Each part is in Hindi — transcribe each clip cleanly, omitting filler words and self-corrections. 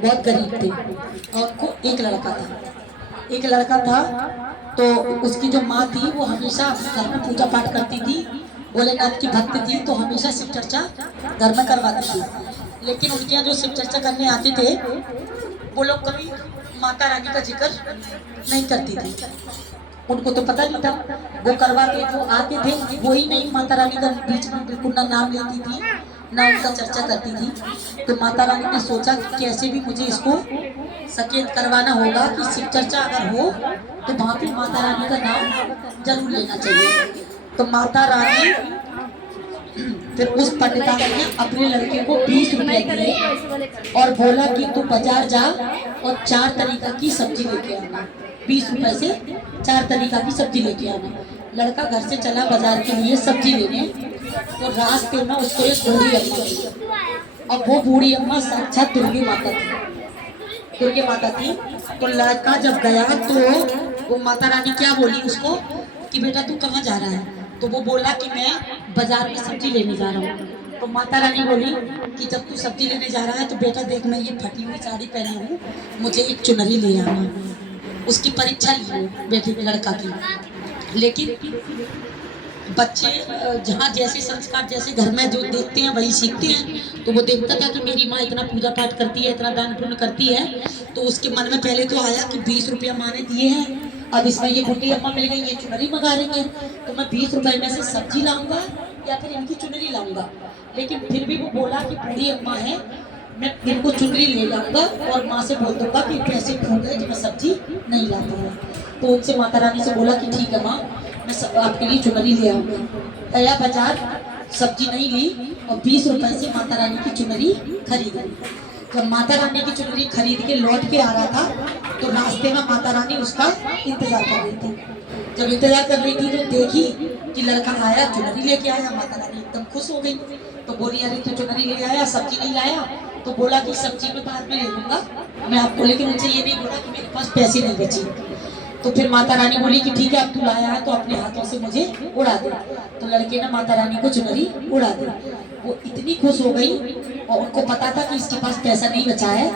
बहुत गरीब थे और उनको एक लड़का था। तो उसकी जो माँ थी वो हमेशा घर में पूजा पाठ करती थी, भोलेनाथ की भक्त थी, तो हमेशा शिव चर्चा घर में करवाती थी। लेकिन उनके यहाँ जो शिव चर्चा करने आते थे वो लोग कभी माता रानी का जिक्र नहीं करती थी। उनको तो पता नहीं था, वो करवा के जो आते थे वही नहीं माता रानी का बीच में बिल्कुल ना नाम लेती थी ना उनका चर्चा करती थी। तो माता रानी ने सोचा कि कैसे भी मुझे इसको सचेत करवाना होगा कि शिव चर्चा अगर हो तो वहाँ पे माता रानी का नाम जरूर लेना चाहिए। तो माता रानी फिर उस पंडितानी ने अपने लड़के को 20 रुपए दिए और बोला कि तू बाजार जा और 4 तरीका की सब्जी लेके आना। 20 रुपए से 4 तरीका की सब्जी लेके आना। लड़का घर से चला बाजार के लिए सब्जी लेने, तो रास्ते में उसको एक बूढ़ी अम्मा मिली और वो बूढ़ी अम्मा साक्षात दुर्गे माता थी। दुर्गे माता थी। तो लड़का जब गया तो वो माता रानी क्या बोली उसको कि बेटा तू कहाँ जा रहा है? तो वो बोला कि मैं बाजार में सब्जी लेने जा रहा हूँ। तो माता रानी बोली कि जब तू सब्जी लेने जा रहा है तो बेटा देख मैं ये फटी हुई साड़ी पहनी हूँ, मुझे एक चुनरी ले आना। उसकी परीक्षा ली हो बेटे के लड़का की। लेकिन बच्चे जहाँ जैसे संस्कार जैसे घर में जो देखते हैं वही सीखते हैं। तो वो देखता था कि मेरी माँ इतना पूजा पाठ करती है, इतना दान पुण्य करती है, तो उसके मन में पहले तो आया कि 20 रुपया माँ ने दिए हैं, अब इसमें ये बुढ़ी अम्मा मिल गई, ये चुनरी मंगा रही है, तो मैं 20 रुपए में से सब्जी लाऊंगा या फिर इनकी चुनरी लाऊंगा। लेकिन फिर भी वो बोला कि बूढ़ी अम्मा है, मैं इनको चुनरी ले जाऊंगा और माँ से बोल दूंगा कि पैसे फूट गए तो मैं सब्जी नहीं ला पाऊंगा। तो उनसे माता रानी से बोला कि ठीक है माँ, मैं सब आपके लिए चुनरी ले आऊंगा। गया बाजार, सब्जी नहीं ली और 20 रुपए से माता रानी की चुनरी खरीद ली। जब माता रानी की चुनरी खरीद के लौट के आ रहा था तो रास्ते में माता रानी उसका इंतजार कर रही थी। जब इंतजार कर रही थी तो देखी कि लड़का आया, चुनरी लेके आया। माता रानी एकदम खुश हो गई। तो बोली अरे तो चुनरी ले आया, सब्जी नहीं लाया? तो बोला कि सब्जी में बाद में ले लूंगा मैं आपको, लेकिन उनसे ये नहीं बोला कि मेरे पास पैसे नहीं बचे। तो फिर माता रानी बोली कि ठीक है अब तू लाया है तो अपने हाथों से मुझे उड़ा दे। तो लड़के ने माता रानी को चुनरी उड़ा दी। वो इतनी खुश हो गई और उनको पता था कि इसके पास पैसा नहीं बचा है,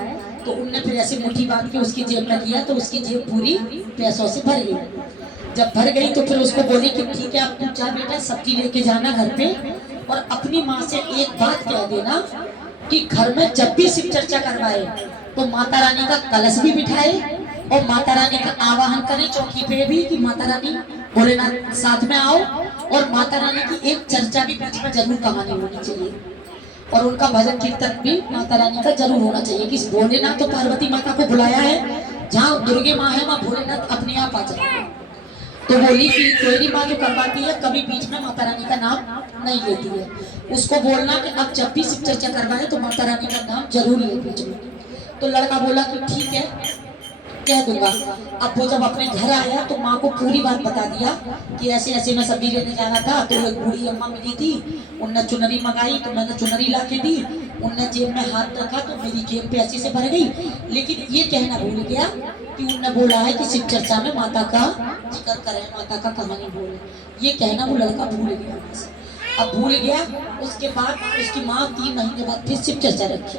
तो उनने फिर ऐसे मुट्ठी बांध के उसकी जेब में किया तो उसकी जेब पूरी पैसों से भर गई। जब भर गई तो फिर उसको बोली कि ठीक है अब तू जा बेटा, सब्जी लेके जाना घर पे और अपनी माँ से एक बात कह देना कि घर में जब भी शिव चर्चा करवाए तो माता रानी का कलश भी बिठाए और माता रानी का आवाहन करे चौकी पे भी कि माता रानी भोलेनाथ साथ में आओ, और माता रानी की एक चर्चा भी बीच में जरूर कहानी होनी चाहिए और उनका भजन कीर्तन भी माता रानी का जरूर होना चाहिए कि भोलेनाथ तो पार्वती माता को बुलाया है, जहाँ दुर्गे माँ है वहाँ भोलेनाथ अपने आप आ जाए। तो बोली कि कोई माँ जो करवाती है कभी बीच में माता रानी का नाम नहीं लेती है, उसको बोलना कि अब जब भी शिव चर्चा करवाए तो माता रानी का नाम जरूर ले बीच में। तो लड़का बोला कि ठीक है कह दूंगा। अब वो जब अपने घर आया तो माँ को पूरी बात बता दिया कि ऐसे ऐसे मैं सब्जी लेने जाना था, तो एक बूढ़ी अम्मा मिली थी, उनने चुनरी मंगाई तो मैंने चुनरी ला के दी, उनने जेब में हाथ रखा तो मेरी जेब पैसे से भर गई। लेकिन ये कहना भूल गया कि उनने बोला है कि शिव चर्चा में माता का जिक्र करें, माता का कहानी बोले, ये कहना वो लड़का भूल गया। अब भूल गया, उसके बाद उसकी माँ 3 महीने बाद फिर शिव चर्चा रखी।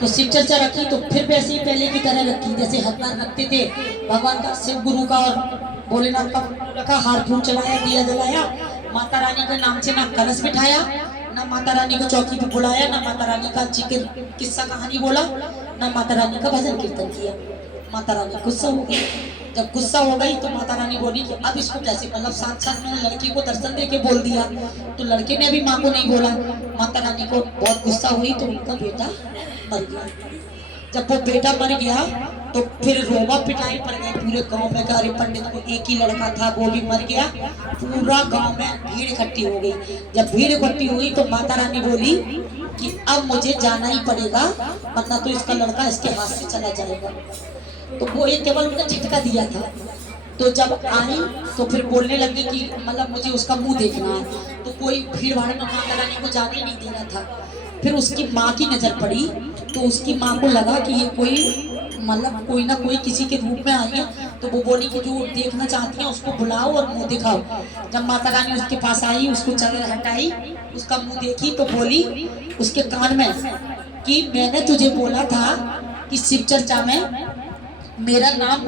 तो शिव चर्चा रखी तो फिर वैसे ही पहले की तरह रखी जैसे हनुमान रखते थे, भगवान का, शिव गुरु का और भोलेनाथ का रखा, हार फूल चलाया, दिया जलाया, माता रानी के नाम से ना कलश बिठाया, ना माता रानी को चौकी पे बुलाया, ना माता रानी का जिक्र किस्सा कहानी बोला, ना माता रानी का भजन कीर्तन किया। माता रानी गुस्सा हो गई। जब गुस्सा हो गई तो माता रानी बोली कि अब इसको कैसे, मतलब साथ साथ मैंने लड़की को दर्शन दे के बोल दिया, तो लड़के ने भी माँ को नहीं बोला। माता रानी को बहुत गुस्सा हुई तो उनका बेटा मर गया। जब वो बेटा मर गया तो फिर रोवा पिटाई पड़ गई पूरे गांव में, अरे पंडित को एक ही लड़का था वो भी मर गया। पूरा गांव में भीड़ इकट्ठी हो गई। जब भीड़ इकट्ठी हुई तो माता रानी बोली कि अब मुझे जाना ही पड़ेगा, वरना तो इसका लड़का इसके हाथ से चला जाएगा। तो वो एक केवल उन्हें झटका दिया था। तो जब आई तो फिर बोलने लगी कि मतलब मुझे उसका मुंह देखना है, तो कोई भीड़ भाड़ में माता रानी को जाने नहीं देना था। फिर उसकी माँ की नजर पड़ी तो उसकी माँ को लगा कि ये कोई मतलब कोई ना कोई किसी के रूप में आई है, तो वो बोली कि जो देखना चाहती है उसको बुलाओ और मुंह दिखाओ। जब माता रानी उसके पास आई, उसको चादर हटाई, उसका मुंह देखी तो बोली उसके कान में कि मैंने तुझे बोला था कि शिव चर्चा में मेरा नाम